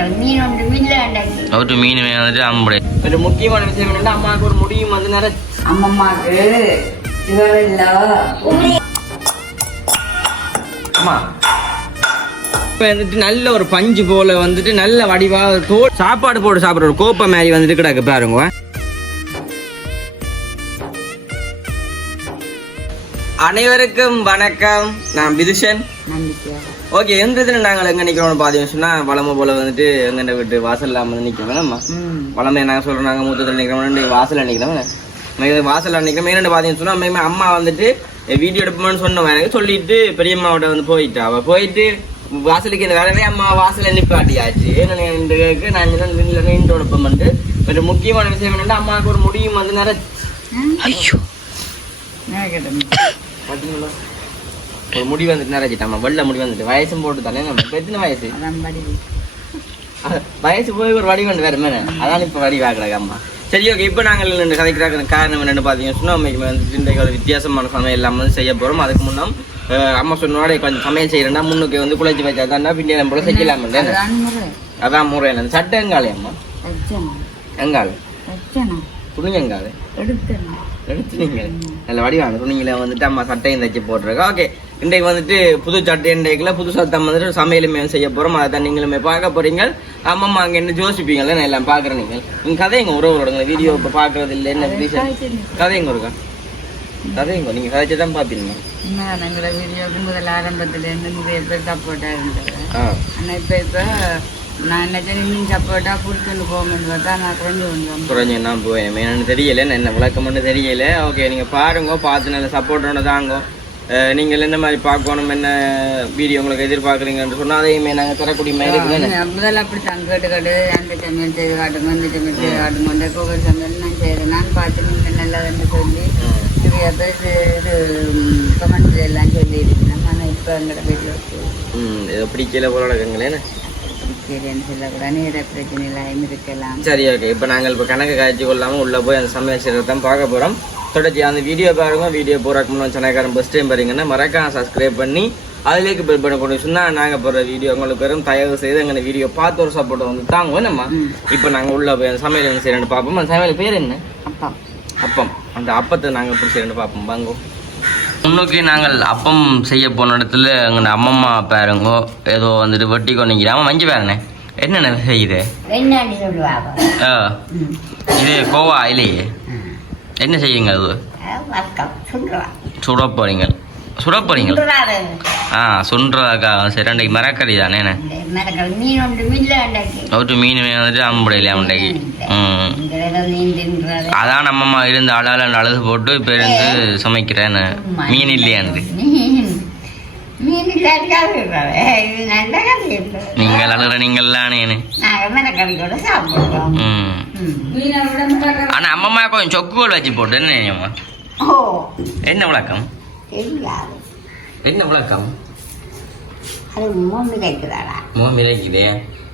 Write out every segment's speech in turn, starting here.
அவட்டு மீன் வந்துட்டு அம்புடைய ஒரு முக்கியமான விஷயம் என்னன்னா அம்மாவுக்கு ஒரு முடியும் வந்து நிறைய அம்மம்மாக்கு சுகர் இல்ல அம்மா இப்ப வந்துட்டு நல்ல ஒரு பஞ்சு போல வந்துட்டு நல்ல வடிவா தோல் சாப்பாடு போட்டு சாப்பிடுற ஒரு கோப்பை மாதிரி வந்துட்டு கிடக்கு பாருங்க அனைவருக்கும் வணக்கம் நான் பிதுஷன் நம்பிக்கையா ஓகே எந்த இதில் நாங்கள் எங்கே நிற்கிறோம்னு பார்த்தீங்கன்னு வளமை போல வந்துட்டு எங்கண்ட வீட்டு வாசல்ல வந்து நிற்கிறோம் நம்ம வளமை நாங்கள் சொல்கிறோம் நாங்கள் மூத்தத்தில் நிற்கிறோம் வாசலில் நிற்கிறோம் வாசலில் நிற்கிறோம் என்னென்னு பார்த்தீங்கன்னு சொன்னால் மேமே அம்மா வந்துட்டு வீடியோ எடுப்போம்னு சொன்னவன் எனக்கு சொல்லிட்டு பெரியம்மாவோட வந்து போயிட்டா. அவள் போயிட்டு வாசலுக்கு இந்த வேலையே அம்மா வாசலில் நிப்பாட்டியாச்சு. கேக்கு நான் நின்று நின்று எடுப்போம்ட்டு ஒரு முக்கியமான விஷயம் என்னென்னா அம்மாவுக்கு ஒரு முடியும் வந்து நிறைய ஐயோ. பார்த்தீங்களா ஒரு முடி வந்துட்டு நிறைச்சிட்டாமா வெள்ளை முடி வந்துட்டு வயசும் போட்டு தானே எத்தனை வயசு? வயசு போய் ஒரு வடி வந்து வேற மேலே அதான் இப்போ வடி வாக்குறாங்க அம்மா. சரி ஓகே இப்போ நாங்கள் ரெண்டு கதைக்கிறாங்க காரணம் என்னென்னு பார்த்தீங்கன்னா சொன்னா அம்மைக்கு வந்து இன்றைக்கு ஒரு வித்தியாசமான சமையல் எல்லாம் வந்து செய்ய போகிறோம் அதுக்கு முன்னம் அம்மா சொன்னோட கொஞ்சம் சமையல் செய்யறேன்னா முன்னுக்கு வந்து குழச்சி வச்சா தானே பின்னாடி நம்ம செய்யலாம் அதான் முறை என்ன? சட்டை எங்காலே அம்மா? எங்கால் வச்சனா? துணி எங்கால் எடுத்து நீங்கள் நல்ல வடிவாங்க துணிங்களை வந்துட்டு அம்மா சட்டையும் தைச்சு போட்டிருக்கோம் ஓகே இன்றைக்கு வந்துட்டு புது சட்டை இன்றைக்குல புது சத்தம் வந்துட்டு சமையலுமே செய்ய போகிறோம் அதை தான் நீங்களுமே பார்க்க போறீங்க. அம்மம்மா அங்கே என்ன யோசிப்பீங்களே நான் எல்லாம் பார்க்குறேன் நீங்கள். நீங்கள் கதைங்க உறவுறோட வீடியோ இப்போ பார்க்குறது இல்லை என்ன ரீசன் கதைங்க இருக்கா. கதைங்க நீங்கள் கதைச்சு தான் பார்ப்பீங்க. உண்மைதான் எங்களோட வீடியோக்கு முதல் ஆரம்பத்துல இருந்து நிறைய பேர் சப்போர்ட்டா இருந்தது. ஆ. ஆனா இப்ப இப்ப நான் நினைச்சேன் நீங்க சப்போர்ட்டா கொடுத்துட்டு போகணும்னு பார்த்தா நான் குறைஞ்சு வந்தோம் குறைஞ்சி என்ன என்னன்னு தெரியல நான் என்ன விளக்கம் மட்டும் தெரியல. ஓகே நீங்கள் பாருங்க பார்த்து நல்ல சப்போர்ட்டோட தாங்க நீங்கள் என்ன மாதிரி பார்க்கணும் என்ன வீடியோ உங்களுக்கு எதிர்பார்க்குறீங்கன்னு சொன்னால் அதையுமே நாங்கள் தரக்கூடிய மாதிரி முதல்ல அப்படி கேட்டு கேட்டு அந்த சமையல் செய்து காட்டுங்க இந்த சமையல் செய்து காட்டுங்க இந்த கோவில் சமையல் நான் செய்கிறேன் நான் பார்த்து நீங்கள் நல்லதுன்னு சொல்லி நிறைய பேர் இது கமெண்ட்ஸ் எல்லாம் சொல்லியிருக்கேன் ஆனால் இப்போ சொல்லக்கூடாது. நேர பிரச்சனை எல்லாம் இருக்கலாம். சரி ஓகே இப்போ நாங்கள் இப்போ கணக்கு காய்ச்சி கொள்ளாமல் உள்ளே போய் அந்த சமையல் செய்கிறத தான் பார்க்க போகிறோம் தொடர்ச்சி அந்த வீடியோ பாருங்க வீடியோ போகிறக்கு முன்னாடி சேனல்காரன் ஃபஸ்ட் டைம் பாருங்கன்னா மறக்காம சப்ஸ்கிரைப் பண்ணி அதுலேக்கு பில் பண்ண கொண்டு சொன்னால் நாங்கள் போடுற வீடியோ உங்களுக்கு பெரும் தயவு செய்து எங்கள் வீடியோ பார்த்து ஒரு சப்போர்ட் வந்து தாங்க நம்ம இப்போ நாங்கள் உள்ளே போய் அந்த சமையல் என்ன செய்யறேன்னு பார்ப்போம்? அந்த சமையல் பேர் என்ன? அப்பா அப்பம். அந்த அப்பத்தை நாங்கள் எப்படி செய்யறேன்னு பார்ப்போம். வாங்கோ. முன்னுக்கு நாங்கள் அப்பம் செய்ய போன இடத்துல எங்கள் அம்மம்மா பாருங்கோ ஏதோ வந்துட்டு வெட்டி கொண்டு நிற்கிறாம மஞ்சு பாருண்ணே என்னென்ன செய்யுது? ஆ. இது கோவா இல்லையே? என்ன செய்யுங்க அது? சுட போறீங்க சுட போறீங்க ஆ சுண்டுறதுக்காக சரி அன்றைக்கு மரக்கறி தானே என்ன? மரங்கள் மீன் வந்துட்டு அம்புடையில அன்றைக்கு ம். அதான் நம்மம்மா இருந்து அழகால அழுது போட்டு இப்போ இருந்து சமைக்கிறேன்னு. மீன் இல்லையாண்டு மீன் மீன் இல்லாட்டியாவது இது நல்ல கதை இல்லை நீங்கள் அழுகிற நீங்கள்லானே நாங்கள் மிளகறியோட சாப்பிடுறோம் ம். மீனை விட மிளகறி ஆனால் அம்மம்மா கொஞ்சம் சொக்குகள் வச்சு போட்டு என்ன என்ன விளக்கம்? என்ன விளக்கம்? அது மூணு தைக்கிறாடா மோ மிரைக்குதே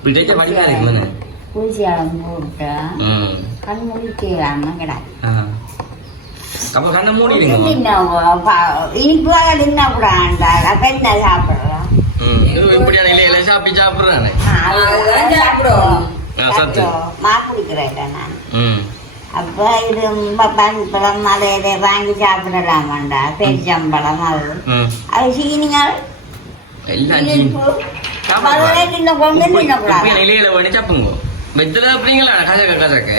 பிடிச்ச படிக்கா இருக்குன்னு பூசியாளம் போட்டா ம் கண் முடிக்கிறான்னு கிடாது. அப்போ கண்ணை மூடிடுங்க இனிப்பாக தின்னா கூடாண்டா அப்ப என்ன சாப்பிடுறோம் ம் இது இப்படியான இலையில சாப்பிட்டு சாப்பிட்றானே. சத்து. மாவு குடிக்கிறேன் நான். ம். அப்ப இது பழம் அதை இதை வாங்கி சாப்பிடலாமாண்டா. பெரிச்சம்பழம் அது. ம். அது சீனிங்கள் எல்லாம் இனிப்பு. மறுபடியும் தின்ன கொண்டு தின்னக்கூடாது? இலையில வேணி சாப்பிடுங்க வெத்தில அப்படிங்களா கசக்க கசக்க.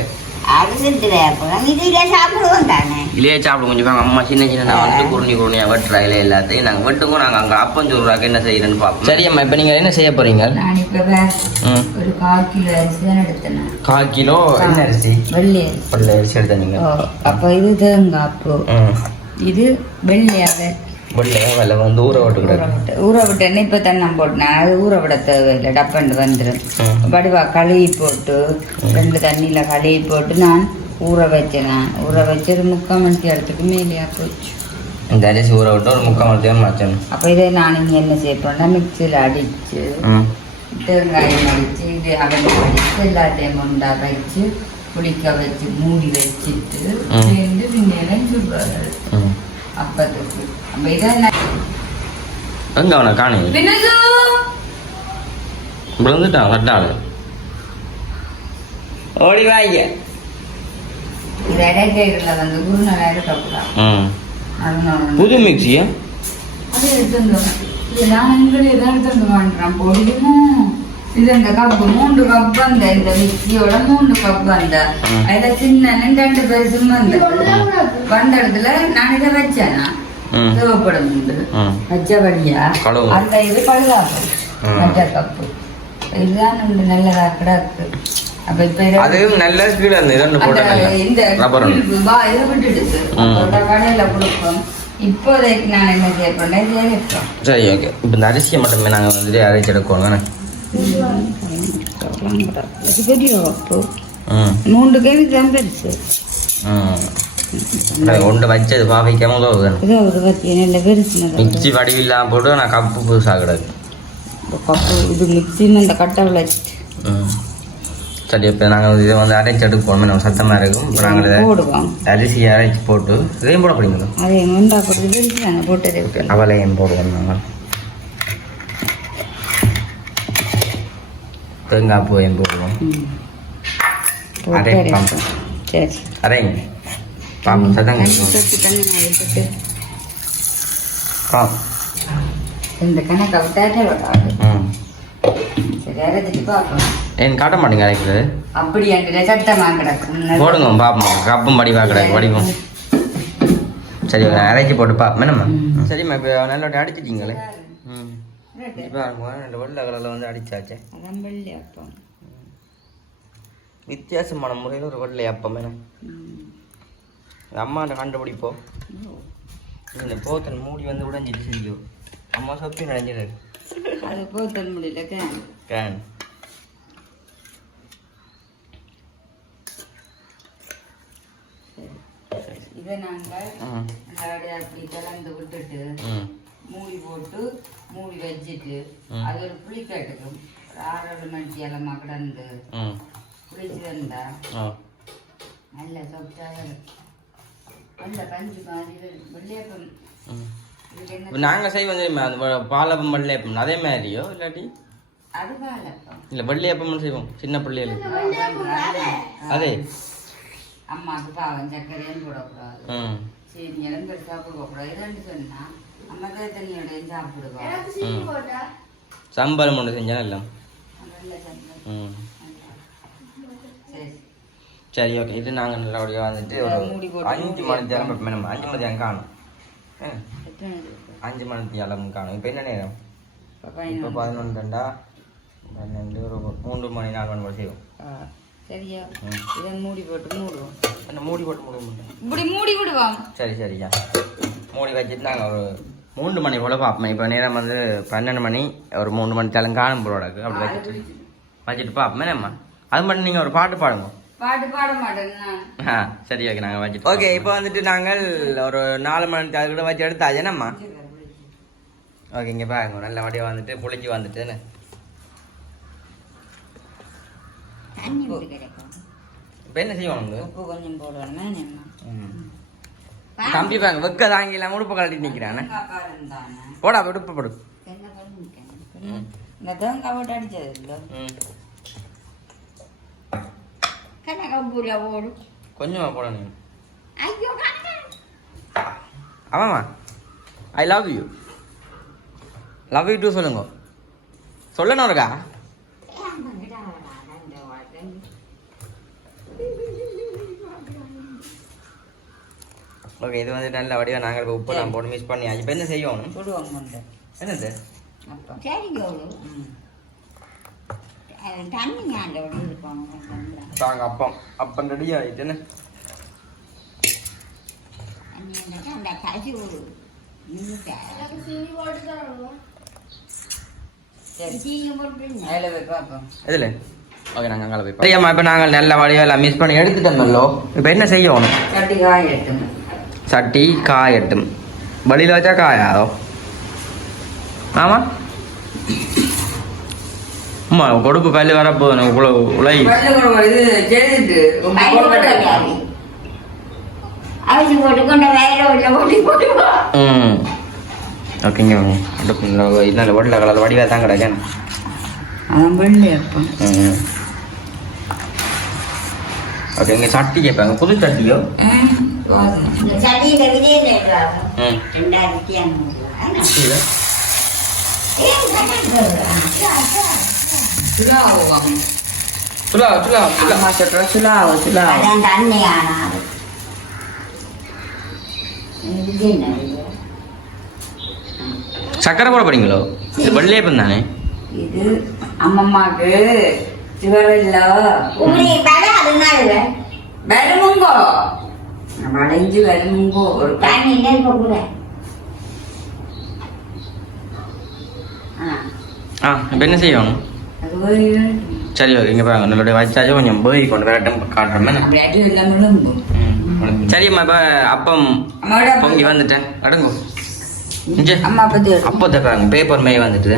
இலையே சாப்பிடும் கொஞ்சம் அம்மா சின்ன சின்ன நான் வந்துட்டு குருணி குருணியாக வெட்டுறா இலை எல்லாத்தையும் நாங்கள் வெட்டுங்க நாங்கள் அங்கே அப்பம் சொல்கிறாக்க என்ன செய்யறேன்னு பார்ப்போம் சரி அம்மா இப்போ நீங்கள் என்ன செய்ய போறீங்க நான் இப்ப ம் ஒரு கால் கிலோ அரிசி தான் எடுத்தேன் கால் கிலோ என்ன அரிசி வெள்ளை அரிசி பல்ல அரிசி எடுத்தீங்க ஓ அப்போ இது தேங்காய் பூ ம் இது வெள்ளையாக வெள்ளையா வெள்ளை வந்து ஊற ஊற விட்டுக்கிறேன் விட்டு ஊற விட்டேன்னு இப்போ தண்ணி போட்டேன். அது ஊற விட தேவையில்லை. டப்பண்டு வந்துடும் வடிவா கழுவி போட்டு ரெண்டு தண்ணியில் கழுவி போட்டு நான் ஊற வச்சேன் நான் ஊற வச்சு ஒரு முக்கால் மணி நேரத்துக்கு மேலேயா போச்சு. இந்த அரிசி ஊற விட்டு ஒரு முக்கால் மணி நேரம் மாற்றணும். அப்போ இதை நான் இங்கே என்ன செய்யப்போனா மிக்சியில் அடித்து தேங்காயம் அடித்து இது அவன் அடித்து எல்லாத்தையும் உண்டா வச்சு குளிக்க வச்சு மூடி வச்சுட்டு. சேர்ந்து பின்னேரம் சுடுவாங்க ம் அப்பத்துக்கு. எங்க அவனை காணி? விழுந்துட்டான் கட்டாள் ஓடி வாங்க. புது மிக்சியா இது இந்த கப்பு மூன்று கப் அந்த இந்த மிக்சியோட மூணு கப் அந்த. அதுல சின்ன ரெண்டு பெருசும் வந்து வந்த இடத்துல நான் இதை வச்சேனா? தேவைப்படும் உண்டு கழுவு. அந்த இது பழுதாகும். மற்ற கப்பு இதுதான் உண்டு நல்லதா கிடக்கு அதுவும் நல்ல ஸ்பீடு அந்த இரண்டு போட்டேன் இந்த இதை. அப்புறம் கடையில கொடுப்போம். இப்போதைக்கு நான் என்ன செய்ய போறேன் சேமிப்போம் சரி ஓகே. இப்போ இந்த அரிசியை மட்டுமே நாங்கள் வந்துட்டு அரைச்சி எடுக்கணும் தானே? இது பெரிய கப்பு ம். மூன்று கேவி ஒன்று வச்சது பாவிக்காம உதவுது இதோ ஒரு பத்தி நல்ல பெருசு மிக்சி வடிவில்லாம் போட்டு நான் கப்பு புதுசாக கிடக்கு. கப்பு இது மிக்சின்னு அந்த கட்டை விளைச்சிட்டு ம். சரி இப்போ நாங்கள் இதை வந்து அரைச்சி எடுப்போம் நம்ம சத்தமாக இருக்கும். இப்போ நாங்கள் போடுவோம். அரிசியை அரைச்சி போட்டு இதையும் போட பிடிங்களா அதை முண்டா போட்டு பெருசு தானே போட்டது ஓகே அவளையும் போடுவோம் நாங்கள் தேங்காய் பூவையும் போடுவோம். ம். அரை போட்டு பம்பு. சரி. அரைங்க தண்ணி இந்த கணக்கை பார்ப்போம் ஏன் காட்ட மாட்டேங்க அரைக்கிறது அப்படி என்கிட்ட சட்டமா கிடக்கும் போடுங்க பாப்போம் கப்பும் படிவா கிடக்கு வடிவம் சரி நான் அரைச்சி போட்டு பா என்னம்மா ம். சரிம்மா இப்போ நல்லா அடிச்சிட்டீங்களே ம் இப்போ ரெண்டு வெள்ளை கலரில் வந்து அடிச்சாச்சே அதான் வெள்ளி அப்பம் வித்தியாசமான முறையில் ஒரு வெள்ளை அப்பம் என்ன ம். அம்மாண்ட கண்டுபிடிப்போம் இந்த போத்தன் மூடி வந்து உடைஞ்சிட்டு செய்யும் அம்மா சொப்பி நடைஞ்சிடு அது போத்தல் முடியல கேன் கேன் இதை நாங்கள் அப்படி கலந்து விட்டுட்டு மூடி போட்டு மூடி வச்சுட்டு. அது ஒரு புளிக்கட்டுக்கு ஒரு ஆறு ஏழு மணிக்கு எல்லாம் கிடந்து ம். புளிச்சு வந்தா நல்ல சொப்டாக நல்ல நாங்கள் செய்வோம் தெரியுமா? அந்த பாலப்பம் வெள்ளையப்பம் அதே மாதிரியோ இல்லாட்டி? இல்லை வெள்ளையப்பம்னு செய்வோம். சின்ன பிள்ளைகளுக்கு அதே அம்மாவுக்கு பாவம் சர்க்கரையும் போடக்கூடாது. ம் சரி எல்லாம் பெருசாக போடக்கூடாது இதுன்னு சொன்னா அம்மா தான் தண்ணியோடையும் சாப்பிடுவோம். ம். சம்பரம் ஒன்று செஞ்சா இல்லை. ம். சரி ஓகே இது நாங்கள் நல்லபடியாக வந்துட்டு ஒரு அஞ்சு மணி இப்போ நம்ம அஞ்சு மணி நேரம் காணும்? அஞ்சு மணி நேரம் காணும். இப்போ என்ன நேரம்? இப்போ பதினொன்று. ரெண்டா பன்னெண்டு ஒரு மூன்று மணி நாலு மணி போல செய்வோம். சரியா. இதை மூடி போட்டு மூடுவோம். என்ன மூடி போட்டு மூடி முடியும் இப்படி மூடி விடுவோம். சரி சரியா மூடி வச்சுட்டு நாங்கள் ஒரு மூன்று மணி போல் பார்ப்போம். இப்போ நேரம் வந்து பன்னெண்டு மணி ஒரு மூணு மணி தேலம் காணும் போலோடக்கு அப்படி வச்சுட்டு வச்சுட்டு பார்ப்போம். என்னம்மா அது மட்டும் நீங்கள் ஒரு பாட்டு பாடுங்க. பாட்டு பாட மாட்டேன் சரி ஓகே நாங்கள் வச்சுட்டு ஓகே இப்போ வந்துட்டு நாங்கள் ஒரு நாலு மணி தேவை கூட வச்சு எடுத்தாச்சு என்னம்மா? ஓகே இங்கே பாருங்க நல்ல வடியாக வந்துட்டு புளிச்சு வந்துட்டு என்ன இப்போ உப்பு கொஞ்சம். தம்பி வெக்க தாங்கி இல்லாம உடுப்பு கழட்டி தானே. போடா விடுப்பு படு. தேங்காய் பால் நிற்கணும். இந்த தேங்காய் போட்டு அடிச்சது இல்லை? பூரியா ஓடும் கொஞ்சமா போட நீ ஐயோ ஆமாம்மா I love you love you too சொல்லுங்க சொல்லணும் இருக்கா ஓகே இது வந்து நல்ல வடிவா நாங்கள் இப்போ உப்பு நான் போட்டு மிஸ் பண்ணி இப்போ என்ன செய்யணும் கொண்டு என்னது சரிங்க ம் தண்ணி ஞாண்டோடு இருப்பாங்க தாங்க அப்பம். அப்பம் ரெடி பார்ப்போம். இதில் ஓகே நாங்கள் அங்கே போய் சரியாம்மா இப்போ நாங்கள் நல்ல வடிவெல்லாம் மிஸ் பண்ணி எடுத்துட்டோமல்லோ இப்போ என்ன செய்யணும் சட்டி காய எட்டுங்க சட்டி காயட்டும். வெளியில் வச்சா காயாதோ? ஆமா. அம்மா கொடுப்பு வரப்போகுது உலை வயல உள்ள போட்டு போட்டு ம். ஓகேங்க அடுப்பு வெள்ளை கலர் வடிவாக தான் கிடக்கேன் அவன் வெள்ளி அப்பம் ம். ஓகே இங்கே சட்டி கேட்பாங்க புது சட்டியோ? இந்த சட்டியில விஜயம் எழுதுறாங்க ம். ரெண்டாயிரத்தி ஐநூறு இது ஏன் கணக்கு சுலாவும் சுலா சுலா சுலா அம்மா சொல்ற சுலாவு சுலாவு அதான் விஜய் நடிகர் சக்கரை போட போறீங்களோ? இது வெள்ளையப்பம் தானே? இது அம்மம்மாக்கு சுகர் இல்ல வருமுங்கோ வளைஞ்சு வருமுங்கோ ஒரு தண்ணி நெருப்ப கூட. ஆ இப்போ என்ன செய்யணும் சரி ஓகே இங்கே பாருங்க நல்லபடியாக வச்சாச்சும் கொஞ்சம் போய் கொண்டு காட்டுறேன் அடி எல்லாம் விழுங்கும் சரிம்மா இப்போ அப்பம் பொங்கி வந்துட்டேன் அடங்கு இங்கே அம்மா பத்தி அப்போ தப்பாங்க பேப்பர் மேய் வந்துட்டு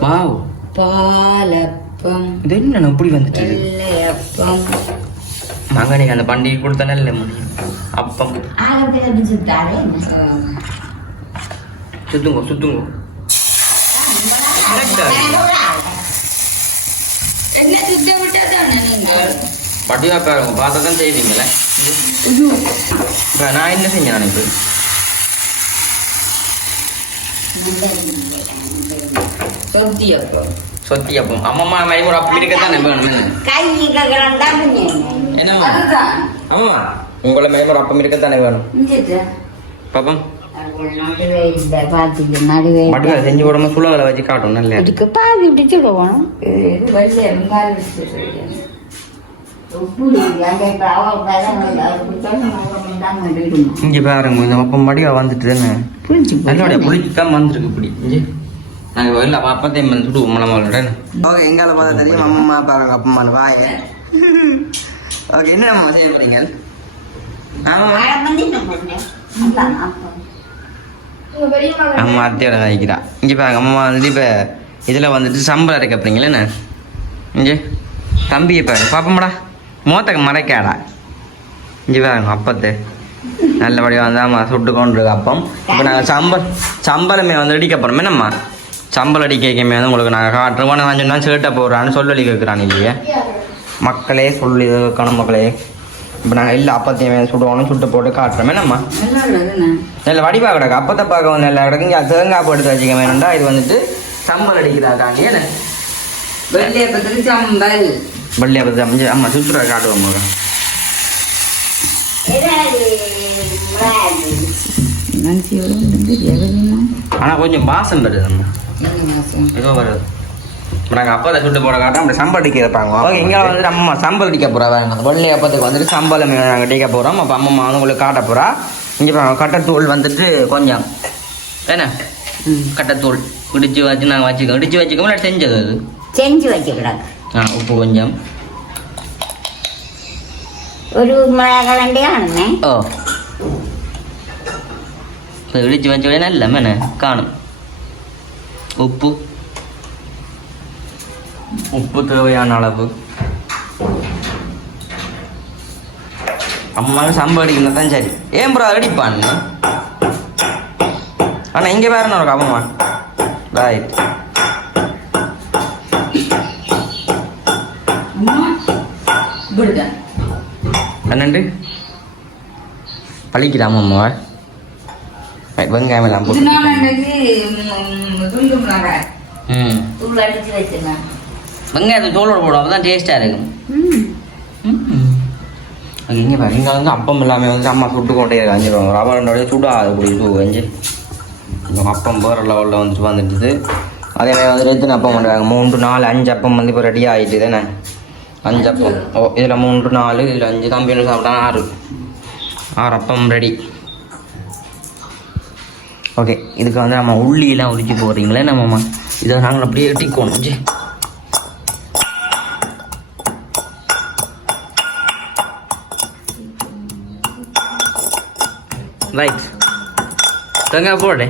வாவ் பாலப்பம் இது என்ன இப்படி வந்துட்டு மங்கனிக்கு அந்த பண்டிகை கொடுத்தானே இல்லை முடியும் அப்பம் சுத்துங்கோ சுத்துங்கோ என்ன சுத்த விட்டா தானே நீங்கள் வடிவா பாருங்க பார்த்து தான் செய்வீங்களே இப்போ நான் என்ன செஞ்சேன் சொத்தியப்பம் சொத்தி அப்பம் அம்மம்மா மைமூர் அப்படி இருக்கத்தானே வேணும் கை நீக்கிறான் தான் என்னம்மா அதுதான் ஆமா உங்களை மைமூர் அப்பம் இருக்கத்தானே வேணும் இங்கே பாப்பம் மட்டும் செஞ்சு போடாம சுழலை வச்சு நல்ல இதுக்கு பாதி விட்டு சொல்லுவோம் இது வெள்ளையம் கால் வச்சு இங்க பாருங்க இந்த அப்பம் மடியா வந்துட்டு தானே? புளிச்சுதான் வந்திருக்கு இப்படி. இங்கே. நாங்கள் வெளில அப்பத்தையும் வந்து சுடுவோம் மலமாவோட ஓகே எங்கால பார்த்தா தெரியும். அம்மா பாருங்க அப்பம்மா வாய. ஓகே என்ன அம்மா செய்ய போறீங்க? அம்மா அத்தையோட காய்க்கிறா. இங்கே பாருங்க அம்மா வந்துட்டு இப்போ இதில் வந்துட்டு சம்பளம் அரைக்க போறீங்களே என்ன? இங்கே. தம்பியை பாருங்க பாப்பமாடா. மோத்தக்க மறைக்காடா. இங்கே பாருங்க அப்பத்து. நல்லபடியாக வந்து ஆமாம் சுட்டு கொண்டு அப்பம். இப்போ நாங்கள் சம்பல் சம்பளமே வந்து அடிக்க போகிறோம் என்னம்மா? சம்பளம் அடிக்கமே வந்து உங்களுக்கு நாங்கள் காட்டுறோம். ஆனால் நான் சொன்னால் சேட்டை போடுறான்னு சொல்லி கேட்குறான் இல்லையே. மக்களே சொல்லி வைக்கணும் மக்களே. இப்போ நாங்கள் எல்லா அப்பத்தையுமே சுடுவோம் சுட்டு போட்டு காட்டுறோம். என்னம்மா? நல்லா உள்ளதுண்ணே நல்ல கிடக்கு. அப்பத்தை பார்க்க வந்து நல்லா கிடக்கு. இங்கே தேங்காய் போட்டு வச்சுக்க வேணும்டா இது வந்துட்டு சம்பல் அடிக்கிறாக்காண்டி என்ன? வெள்ளையப்பத்துக்கு சம்பல். பள்ளி அப்பத்தை அமைஞ்சு அம்மா சுற்றுலா காட்டுவோம் மகன் ஆனால் கொஞ்சம் வாசம் வருது நம்ம ஏதோ வருது இப்போ நாங்கள் அப்பத்தை சுட்டு போட காட்டோம் அப்படி சம்பல் அடிக்க வைப்பாங்க ஓகே இங்கே வந்துட்டு அம்மா சம்பல் அடிக்க போகிறாங்க வெள்ளை அப்பத்துக்கு வந்துட்டு சம்பளம் நாங்கள் அடிக்க போகிறோம் அப்போ அம்மா வந்து உங்களுக்கு காட்ட போகிறா இங்கே கட்டத்தூள் வந்துட்டு கொஞ்சம் என்ன கட்டத்தூள் இடிச்சு வச்சு நாங்கள் வச்சுக்கோம் இடிச்சு வச்சுக்கோம் இல்லை செஞ்சது அது செஞ்சு வச்சுக்கிறாங்க ஆ உப்பு கொஞ்சம் ഒരു മുളകളണ്ടിയാണെന്നേ ഓ ഇപ്പൊ ഇടിച്ച് വെച്ച നല്ല മേനെ കാണും ഉപ്പ് ഉപ്പ് தேவையான அளவு அம்மா சம்பாதிக்கணும் தான் சரி ஏன் ப்ரோ அடிப்பான்னு ஆனால் இங்கே வேற ஒரு அம்மா ரைட் என்னண்டு? பழிக்கிறாம அம்மாவா? வெங்காயம் எல்லாம் வெங்காயத்தை தோலோட போடும் அப்போ தான் டேஸ்ட்டாக இருக்கும் அது இங்கே பாரு இங்கே வந்து அப்பம் எல்லாமே வந்து அம்மா சுட்டு கொண்டே இருக்காஞ்சிருவாங்க ரவரண்டோடய சுடாது இப்படி சூ கஞ்சி அப்பம் வேறு லெவலில் வந்துட்டு வந்துட்டுது அதே மாதிரி வந்து எத்தனை அப்பம் பண்ணுறாங்க மூன்று நாலு அஞ்சு அப்பம் வந்து இப்போ ரெடி ஆகிட்டு தானே அஞ்சு அப்பம் ஓ இதில் மூன்று நாலு இதில் அஞ்சு தம்பி ஒன்று சாப்பிட்டா ஆறு ஆறு அப்பம் ரெடி ஓகே இதுக்கு வந்து நம்ம உள்ளியெல்லாம் உரிச்சு போகிறீங்களே நம்ம இதை நாங்கள் அப்படியே எட்டிக்கோணும் ஜி ரைட் தேங்காய் போடு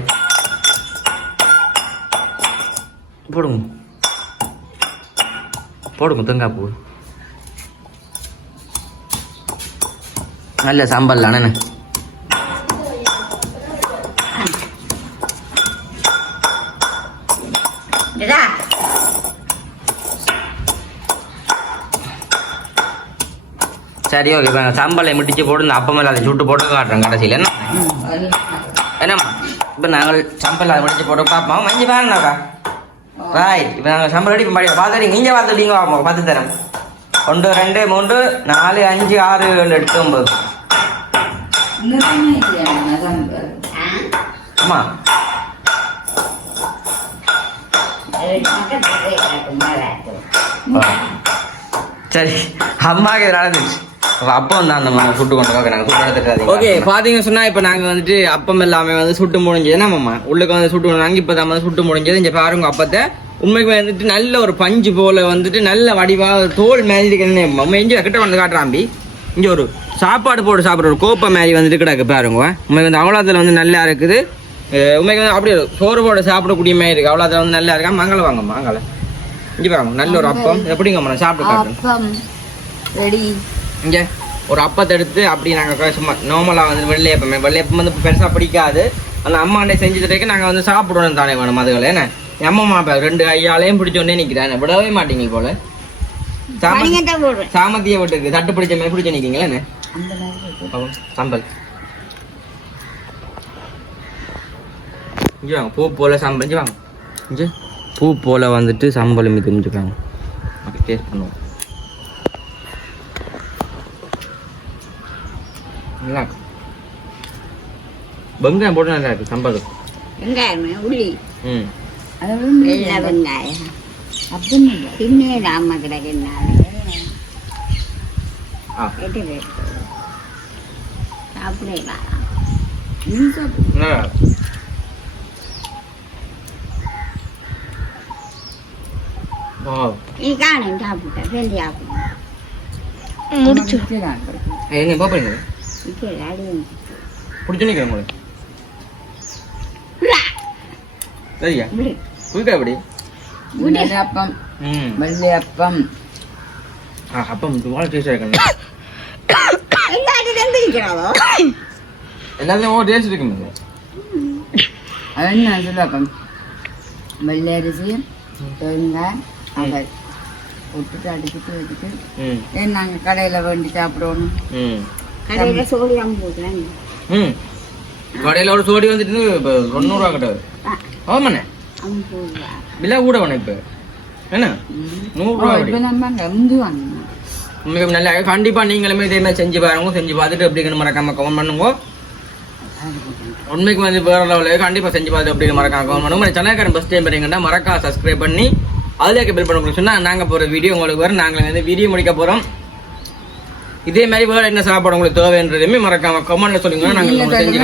போடுங்க போடுங்க தேங்காய் பூ நல்ல சாம்பல் தானே சரி ஓகே இப்போ சம்பளை முடிச்சு போட்டு இந்த அப்பமெல்லாம் அதை சுட்டு போட்டு காட்டுறோம் கடைசியில். என்ன? என்னம்மா? இப்போ நாங்கள் சம்பளம் அதை முடிச்சு போட்டு பார்ப்போம். மஞ்சு பாருங்கக்கா ரைட் இப்போ நாங்கள் சம்பளம் அடி படி பார்த்துட்டீங்க இங்கே பார்த்துட்டீங்க பார்த்து தரேன். ஒன்று ரெண்டு மூன்று நாலு அஞ்சு ஆறு ஏழு எட்டு அம்மா. சரி அம்மாக்கு நடந்துச்சு அப்போ அப்போ வந்து அந்த மாதிரி கொண்டு நாங்கள் சுட்டு எடுத்துட்டு ஓகே பார்த்தீங்கன்னு சொன்னால் இப்போ நாங்கள் வந்துட்டு அப்பம் எல்லாமே வந்து சுட்டு முடிஞ்சது. நம்மம்மா உள்ளுக்கு வந்து சுட்டு நாங்கள் இப்போ தான் வந்து சுட்டு முடிஞ்சது. இங்கே பாருங்க அப்பத்தை. உண்மைக்கு வந்துட்டு நல்ல ஒரு பஞ்சு போல வந்துட்டு நல்ல வடிவாக தோல் மாதிரி இருக்குன்னு நம்ம எங்க கிட்ட வந்து காட்டுறாம்பி இங்க ஒரு சாப்பாடு போட்டு சாப்பிட்ற ஒரு கோப்பை மாதிரி வந்துட்டு கிடக்கு பாருங்க. உண்மைக்கு வந்து அவ்வளோத்துல வந்து நல்லா இருக்குது. உண்மைக்கு வந்து அப்படியே சோறு போட சாப்பிடக்கூடிய மாதிரி இருக்கு. அவ்வளோத்துல வந்து நல்லா இருக்கா? மங்கள வாங்க மங்கள இங்க பாருங்க நல்ல ஒரு அப்பம். எப்படிங்க நான் சாப்பிட்டு ரெடி இங்கே ஒரு அப்பத்தை எடுத்து அப்படி நாங்கள் சும்மா நார்மலாக வந்து வெள்ளையப்பமே வெள்ளையப்பம் வந்து பெருசாக பிடிக்காது. அந்த அம்மாண்டே செஞ்சுட்டு நாங்கள் வந்து சாப்பிடணும் தானே வேணும். அதுகளை என்ன? என் அம்மா ரெண்டு கையாலையும் பிடிச்சோடனே நிற்கிறேன் விடவே மாட்டீங்க போல. சாமத்திய வீட்டுக்கு தட்டு பிடிச்ச மாதிரி பிடிச்ச பாப்போம், சம்பல். இங்கே வாங்க பூ போல சம்பல். இங்கே வாங்க. இங்கே. பூ போல வந்துட்டு சம்பளம் இது முடிஞ்சுக்காங்க ஓகே டேஸ்ட் பண்ணுவோம். நல்லா. வெங்காயம் போட்டு நல்லா இருக்கு சம்பல். வெங்காயமே உள்ளி. ம். வெங்காயம். அப்படின்னு இல்லை பின்னே ராம கிடக்குனால ஆ. எட்டு பேர். நீ சாப்பிடு. காணும் சாப்பிட்ட எங்க பிடிச்சு உங்களுக்கு சரியா? எப்படி? வாழை டேஸ்டாக இருக்கணும் எல்லாரும் எந்திரிக்கிறாவோ எல்லாத்தையும் ஓ டேஸ்ட் இருக்குங்க அது என்ன சொல்லப்பம் வெள்ளை அரிசி தேங்காய் அதை விட்டுட்டு அடிச்சுட்டு வச்சுட்டு ஏன் நாங்கள் கடையில் வேண்டி சாப்பிடணும் கடையில் சோடியம் போடுறாங்க ம் கடையில் ஒரு சோடி வந்துட்டு இப்போ தொண்ணூறுவா கிட்ட ஆமாண்ணே விலை கூட வேணும் இப்போ. என்ன? நூறுரூவா மிக நல்லா கண்டிப்பாக நீங்களுமே இதே மாதிரி செஞ்சு பாருங்க செஞ்சு பார்த்துட்டு எப்படின்னு மறக்காம கமெண்ட் பண்ணுங்க. உண்மைக்கு வந்து வேற லெவலில் கண்டிப்பாக செஞ்சு பார்த்து அப்படின்னு மறக்காம கமெண்ட் பண்ணுங்க. சேனல்காரன் ஃபஸ்ட் டைம் வரீங்கன்னா மறக்காம சப்ஸ்கிரைப் பண்ணி அதுலேயே பில் பண்ண சொன்னால் நாங்கள் போகிற வீடியோ உங்களுக்கு வரும். நாங்கள் வந்து வீடியோ முடிக்க போகிறோம் இதே மாதிரி வேறு என்ன சாப்பாடு உங்களுக்கு தேவைன்றதுமே மறக்காம கமெண்ட்ல சொல்லுங்க. உங்களுக்கு செஞ்சு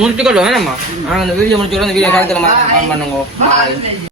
முடிச்சுக்கொள்வோம் வேணாம்மா. நாங்கள் அந்த வீடியோ முடிச்சுக்கொள்ள அந்த வீடியோ காலத்தில் பண்ணுங்க.